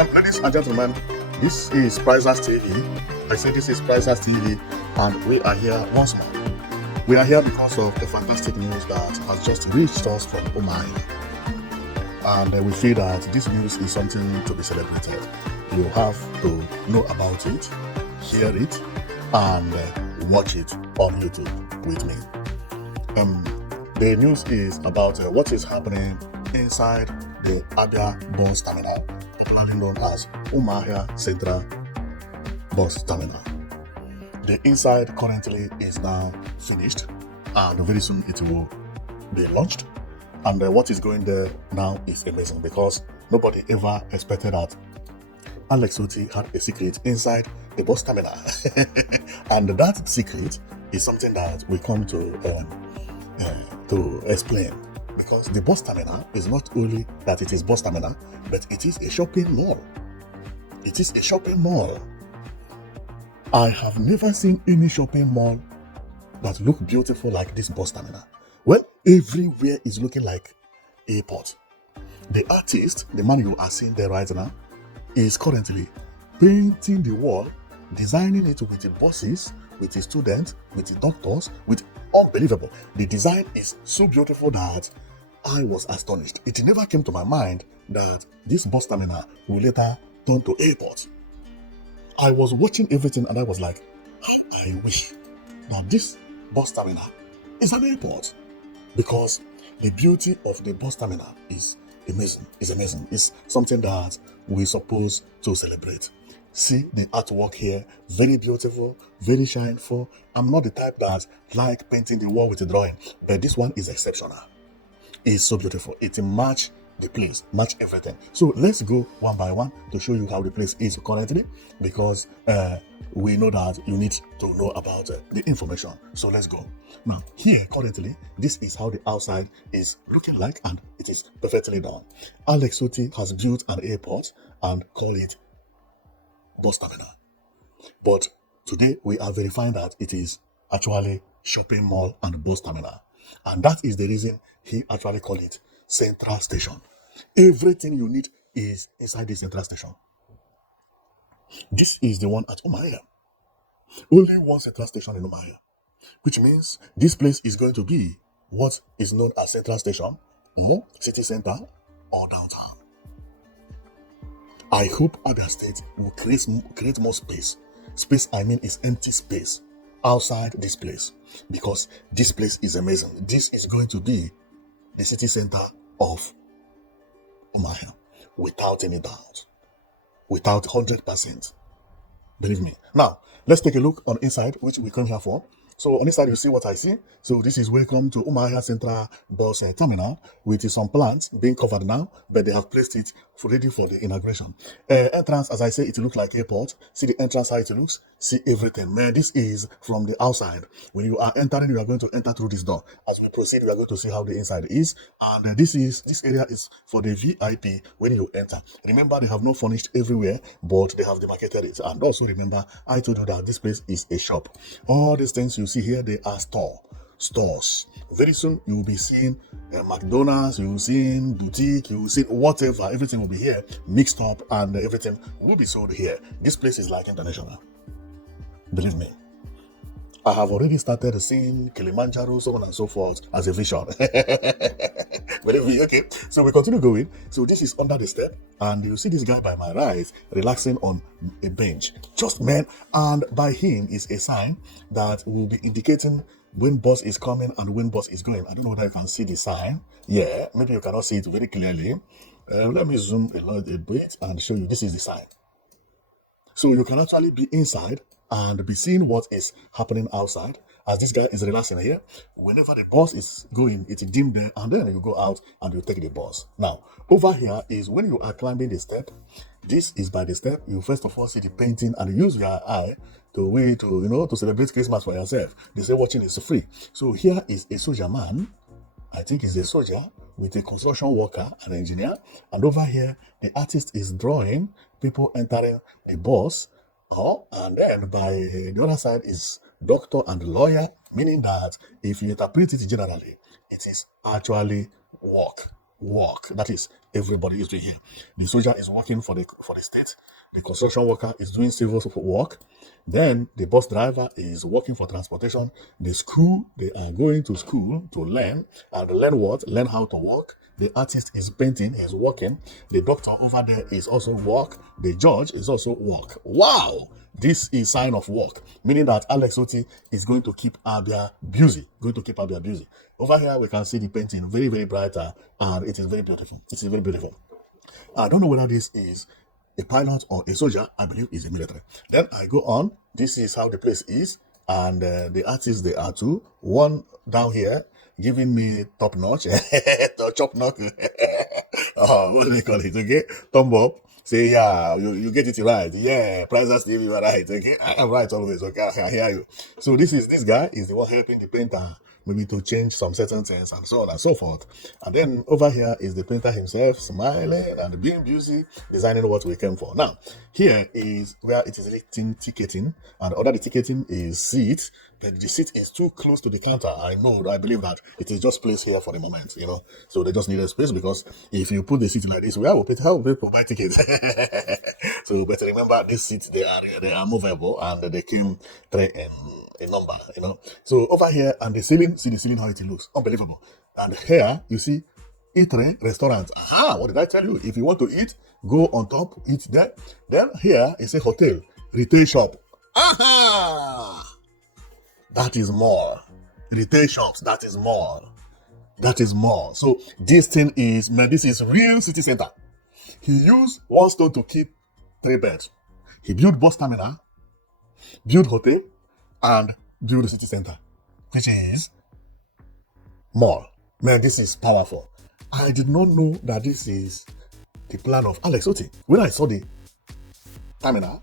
Well, ladies and gentlemen, this is Prizers TV. I say this is Prizers TV, and we are here once more. We are here because of the fantastic news that has just reached us from Umuahia. And we feel that this news is something to be celebrated. You have to know about it, hear it, and watch it on YouTube with me. The news is about what is happening inside the Abia bus terminal, particularly known as Umuahia Central Bus Terminal. The inside currently is now finished, and very soon it will be launched. And what is going there now is amazing, because nobody ever expected that Otti had a secret inside the bus terminal. And that secret is something that we come to explain, because the bus terminal is not only that it is bus terminal, but it is a shopping mall. It is a shopping mall. I have never seen any shopping mall that look beautiful like this bus terminal. Well, everywhere is looking like airport. The artist, the man you are seeing there right now, is currently painting the wall, designing it with the buses, with the students, with the doctors, with unbelievable. The design is so beautiful that I was astonished. It never came to my mind that this bus terminal will later turn to airport. I was watching everything and I was like, I wish that this bus terminal is an airport, because the beauty of the bus terminal is amazing. It's amazing. It's something that we're supposed to celebrate. See the artwork here, very beautiful, very shineful. I'm not the type that like painting the wall with a drawing, but this one is exceptional. It's so beautiful. It match the place, match everything. So let's go one by one to show you how the place is currently, because we know that you need to know about the information. So let's go. Now, here currently, this is how the outside is looking like, and it is perfectly done. Otti has built an airport and call it bus terminal. But today we are verifying that it is actually shopping mall and bus terminal. And that is the reason he actually call it central station. Everything you need is inside the central station. This is the one at Umuahia. Only one central station in Umuahia, which means this place is going to be what is known as central station, more city center or downtown. I hope Abia State will create more space. Space, I mean, is empty space outside this place, because this place is amazing. This is going to be the city center of Umuahia, without any doubt, without 100%. Believe me. Now, let's take a look on inside, which we come here for. So on this side, you see what I see. So this is welcome to Umuahia Central Bus Terminal, with some plants being covered now, but they have placed it ready for the inauguration. Entrance, as I say, it looks like airport. See the entrance, how it looks. See everything. Man, this is from the outside. When you are entering, you are going to enter through this door. As we proceed, we are going to see how the inside is. And this area is for the VIP when you enter. Remember, they have not furnished everywhere, but they have demarcated it. And also remember, I told you that this place is a shop. All these things you see here, they are stores. Very soon you will be seeing McDonald's, you will see boutique, you will see whatever. Everything will be here mixed up, and everything will be sold here. This place is like international. Believe me. I have already started seeing Kilimanjaro, so on and so forth, as a vision. Believe me, okay. So we continue going. So this is under the step, and you see this guy by my right relaxing on a bench. Just man, and by him is a sign that will be indicating when bus is coming and when bus is going. I don't know whether you can see the sign. Yeah, maybe you cannot see it very clearly. Let me zoom a bit and show you. This is the sign. So you can actually be inside and be seeing what is happening outside, as this guy is relaxing here. Whenever the bus is going, it's dim there, and then you go out and you take the bus. Now, over here is when you are climbing the step. This is by the step. You first of all see the painting and use your eye to celebrate Christmas for yourself. They say watching is free. So here is a soldier man. I think he's a soldier with a construction worker, an engineer. And over here, the artist is drawing people entering the bus. And then by the other side is doctor and lawyer, meaning that if you interpret it generally, it is actually work. That is Everybody is doing here. The soldier is working for the state. The construction worker is doing civil work. Then the bus driver is working for transportation. The school, they are going to school to learn. And learn what? Learn how to walk. The artist is painting, is working. The doctor over there is also work. The judge is also work. Wow! This is sign of work, meaning that Alex Otti is going to keep Abia busy. Going to keep Abia busy. Over here, we can see the painting, very, very bright, and it is very beautiful. It is very beautiful. I don't know whether this is a pilot or a soldier. I believe it's a military. Then I go on. This is how the place is, and the artists, they are two. One down here giving me top notch, chop knock. Oh, what do they call it? Okay, thumb up. Say, yeah, you get it right. Yeah, Princess Steve, you are right. Okay, I'm right always. Okay, I hear you. So this guy is the one helping the painter maybe to change some certain things and so on and so forth. And then over here is the painter himself smiling and being busy designing what we came for. Now, here is where it is written ticketing, and under the ticketing is seat. But the seat is too close to the counter. I believe that it is just placed here for the moment, So they just need a space, because if you put the seat like this, how will people buy tickets? So, but remember, these seats, they are movable, and they came in number, So over here, and the ceiling, see the ceiling, how it looks. Unbelievable. And here, you see, eatery restaurant. Aha, what did I tell you? If you want to eat, go on top, eat there. Then here is a hotel, retail shop. Aha! That is more. Retail shops, that is more. That is more. So this thing is, man, this is real city center. He used one stone to keep 3 beds. He built bus terminal, built hotel, and built the city center, which is mall. Man, this is powerful. I did not know that this is the plan of Alex Otti. When I saw the terminal,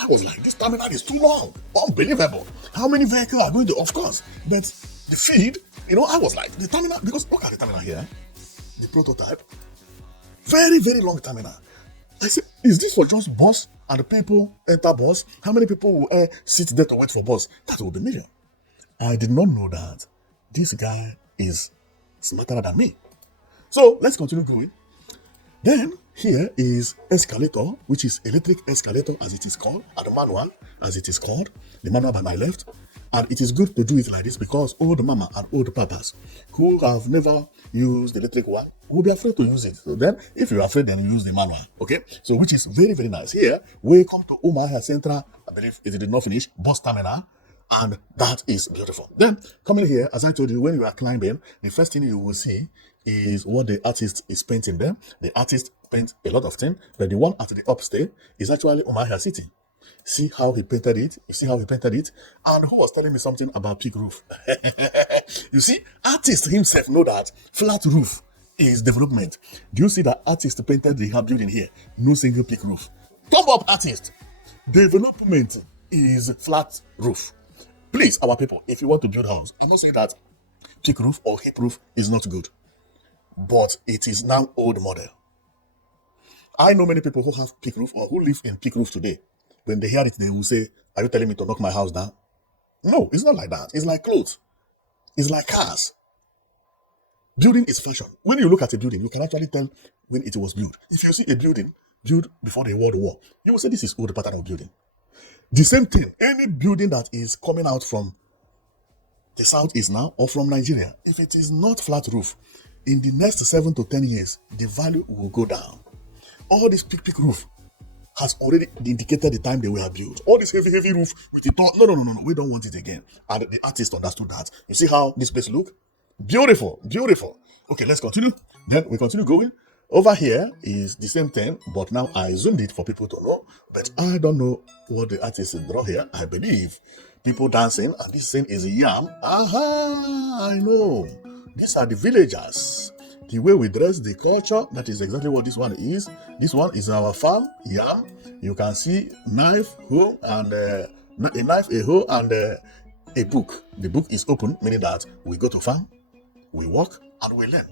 I was like, this terminal is too long. Unbelievable. How many vehicles are going to? Of course. But the feed, I was like, the terminal, because look at the terminal here, the prototype. Very, very long terminal. I said, is this for just bus and the people enter bus? How many people will sit there to wait for bus? That will be million. I did not know that this guy is smarter than me. So let's continue going. Then here is escalator, which is electric escalator as it is called, and the manual as it is called, the manual by my left. And it is good to do it like this, because old mama and old papas who have never used the electric one will be afraid to use it. So then, if you're afraid, then you use the manual. Okay? So, which is very, very nice. Here, welcome to Umuahia Central. I believe it did not finish, bus terminal. And that is beautiful. Then, coming here, as I told you, when you are climbing, the first thing you will see is what the artist is painting there. The artist paints a lot of things, but the one at the upstairs is actually Umuahia City. See how he painted it? You see how he painted it? And who was telling me something about peak roof? You see, artist himself know that flat roof is development. Do you see that artist painted the building here? No single peak roof. Come up, artist. Development is flat roof. Please, our people, if you want to build a house, I'm not saying that peak roof or hip roof is not good, but it is now old model. I know many people who have peak roof or who live in peak roof today. When they hear it, they will say, are you telling me to knock my house down? No, it's not like that. It's like clothes. It's like cars. Building is fashion. When you look at a building, you can actually tell when it was built. If you see a building built before the World War, you will say this is old pattern of building. The same thing, any building that is coming out from the southeast now or from Nigeria, if it is not flat roof, in the next 7 to 10 years, the value will go down. All this peak roof has already indicated the time they were built. All this heavy roof with the top. No, we don't want it again. And the artist understood that. You see how this place look? Beautiful, beautiful. Okay, let's continue. Then we continue going. Over here is the same thing, but now I zoomed it for people to know. But I don't know what the artist draw here. I believe people dancing, and this thing is a yam. Aha, I know. These are the villagers. The way we dress, the culture, that is exactly what this one is. This one is our farm, yam. You can see knife, hoe, and a knife, a hoe, and a book. The book is open, meaning that we go to farm, we work, and we learn.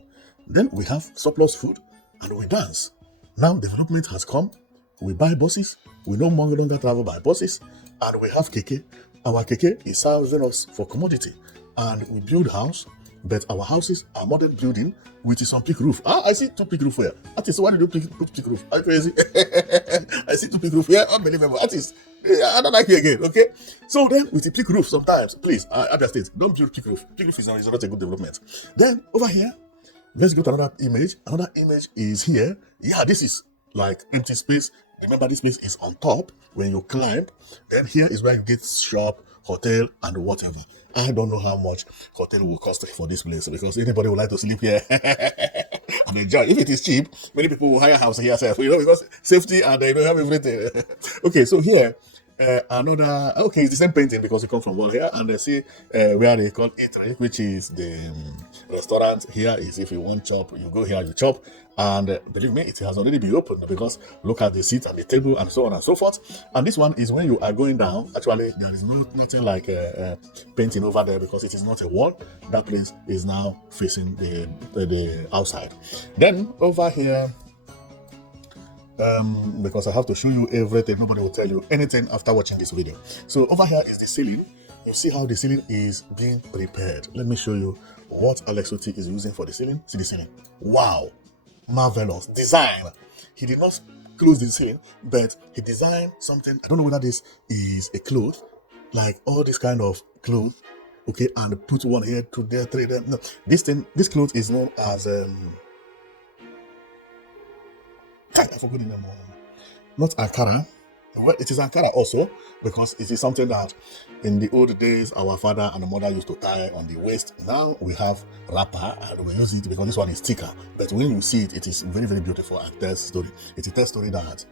Then we have surplus food, and we dance. Now development has come. We buy buses. We no longer travel by buses, and we have keke. Our keke is serving us for commodity, and we build house. but our houses are modern building with some peak roof. Ah, I see two peak roof here. Artist, why did you put peak roof? Are you crazy? I see two peak roof here. Unbelievable. Artist, I don't like you again. Okay. So then with the peak roof, sometimes, please, Abia State, don't build peak roof. Peak roof is not a good development. Then over here, let's go to another image. Another image is here. Yeah, this is like empty space. Remember, this place is on top when you climb. Then here is where you get shop, hotel, and whatever. I don't know how much hotel will cost for this place because anybody would like to sleep here and enjoy. If it is cheap, many people will hire house here, because safety and they don't have everything. Okay, so here, another, okay, it's the same painting because it comes from one here, and they see where they call eatery, which is the restaurant. Here is if you want chop, you go here, you chop. And believe me, it has already been opened because look at the seat and the table and so on and so forth. And this one is when you are going down. Actually, there is nothing like painting over there because it is not a wall. That place is now facing the outside. Then over here, because I have to show you everything, nobody will tell you anything after watching this video. So over here is the ceiling. You see how the ceiling is being prepared. Let me show you what Alex Otti is using for the ceiling. See the ceiling. Wow. Marvelous design. He did not close the ceiling, but he designed something. I don't know whether this is a cloth, like all this kind of cloth, okay, and put one here, two there, three there. No, this cloth is known as I forgot the name. Not Ankara. Well, it is Ankara also because it is something that in the old days our father and mother used to tie on the waist. Now we have wrapper and we use it because this one is thicker. But when you see it, it is very, very beautiful and tells story. It tells story that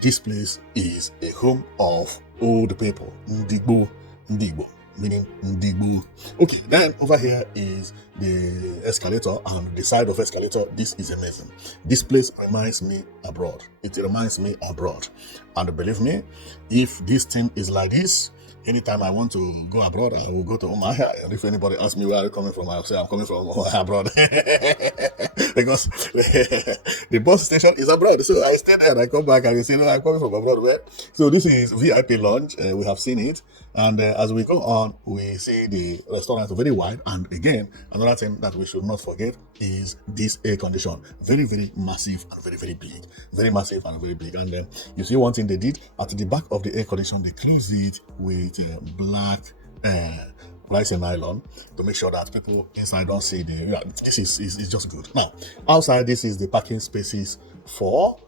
this place is a home of old people. Ndigbo, meaning Ndigbo. Okay, then over here is the escalator, and the side of escalator. This is amazing. This place reminds me abroad. It reminds me abroad. And believe me, if this thing is like this, anytime I want to go abroad, I will go to Umuahia. And if anybody asks me where I'm coming from, I'll say I'm coming from abroad. Because the bus station is abroad. So I stay there and I come back and you say, no, I'm coming from abroad. Where? So this is VIP lounge. We have seen it. And as we go on, we see the restaurant very wide. And again, another thing that we should not forget is this air condition. Very, very massive and very, very big. Very massive and very big. And then you see one thing they did at the back of the air condition, they closed it with black nylon to make sure that people inside don't see this is just good. Now, outside, this is the parking spaces for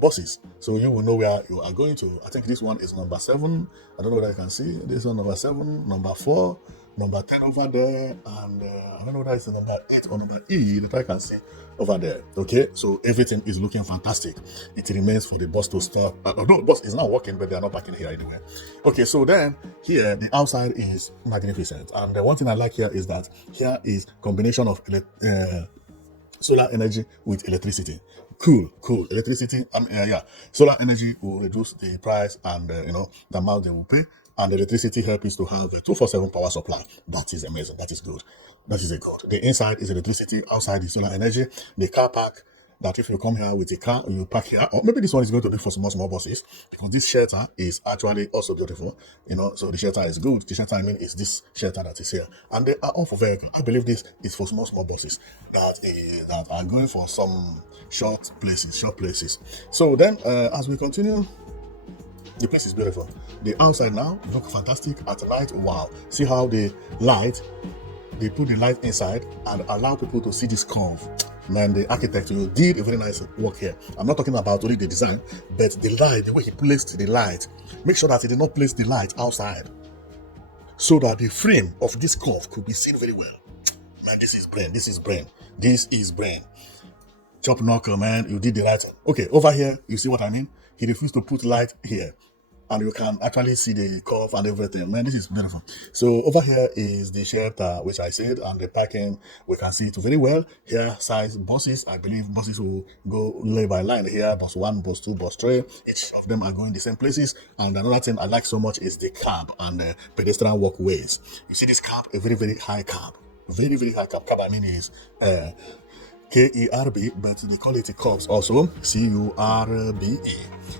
buses, so you will know where you are going to. I think this one is number 7. I don't know whether you can see this one, number 7, number 4, number 10 over there, and I don't know whether it's number 8 or number E that I can see over there. Okay, so everything is looking fantastic. It remains for the bus to stop. No, bus is not working, but they are not parking here anywhere. Okay, so then here the outside is magnificent, and the one thing I like here is that here is combination of solar energy with electricity. Cool. Electricity, solar energy will reduce the price and the amount they will pay, and the electricity helps to have a 24/7 power supply. That is amazing. That is good. That is a good. The inside is electricity, outside is solar energy. The car park, that if you come here with a car, you park here, or maybe this one is going to be for small buses, because this shelter is actually also beautiful, so the shelter is good. The shelter, is this shelter that is here, and they are all for vehicle. I believe this is for small buses that are going for some short places. So then, as we continue, the place is beautiful. The outside now look fantastic at night. Wow! See how they put the light inside and allow people to see this curve. Man, the architect did a very nice work here. I'm not talking about only the design, but the light, the way he placed the light. Make sure that he did not place the light outside, so that the frame of this curve could be seen very well. Man, this is brain. Chop knuckle, man, you did the right one. Okay, over here, you see what I mean? He refused to put light here, and you can actually see the curve and everything. Man, this is beautiful. So over here is the shelter, which I said, and the parking, we can see it very well. Here, size buses, I believe buses will go line by line here, bus 1, bus 2, bus 3. Each of them are going the same places. And another thing I like so much is the curb and the pedestrian walkways. You see this curb, a very, very high curb. Very, very high curb. Curb, is KERB, but they call it a curves also, CURBE.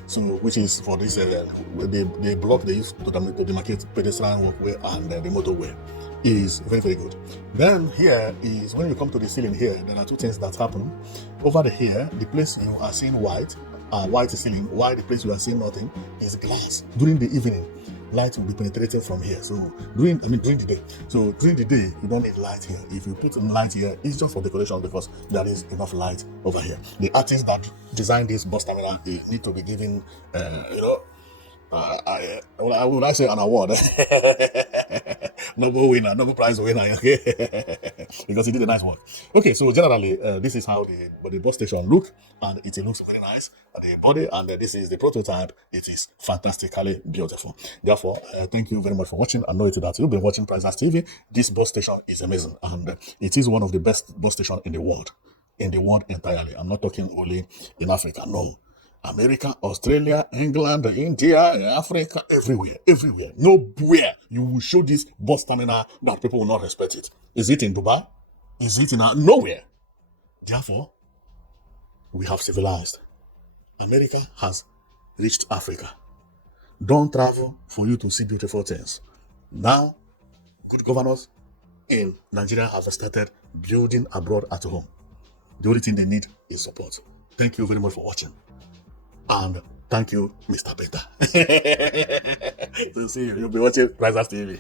So, which is for this the block they use to demarcate pedestrian walkway and the motorway. is very, very good. Then here is when you come to the ceiling here, there are two things that happen. Over here, the place you are seeing white, white ceiling, while the place you are seeing nothing is glass. During the evening, light will be penetrating from here. So during the day. So during the day, you don't need light here. If you put some light here, it's just for decoration because there is enough light over here. The artist that designed this bus terminal, they need to be given, I would I say an award, Nobel Prize winner, okay? Because he did a nice work. Okay, so generally, this is how the bus station look, and it looks very nice. The body, and this is the prototype. It is fantastically beautiful. Therefore, thank you very much for watching. I know it that you've been watching Priceless TV. This bus station is amazing, and it is one of the best bus stations in the world entirely. I'm not talking only in Africa, no. America, Australia, England, India, Africa, everywhere. Nowhere you will show this bus terminal that people will not respect it. Is it in Dubai? Is it in nowhere? Therefore, we have civilized. America has reached Africa. Don't travel for you to see beautiful things. Now, good governors in Nigeria have started building abroad at home. The only thing they need is support. Thank you very much for watching. And thank you, Mr. Peter. So see you. You'll be watching Risers TV.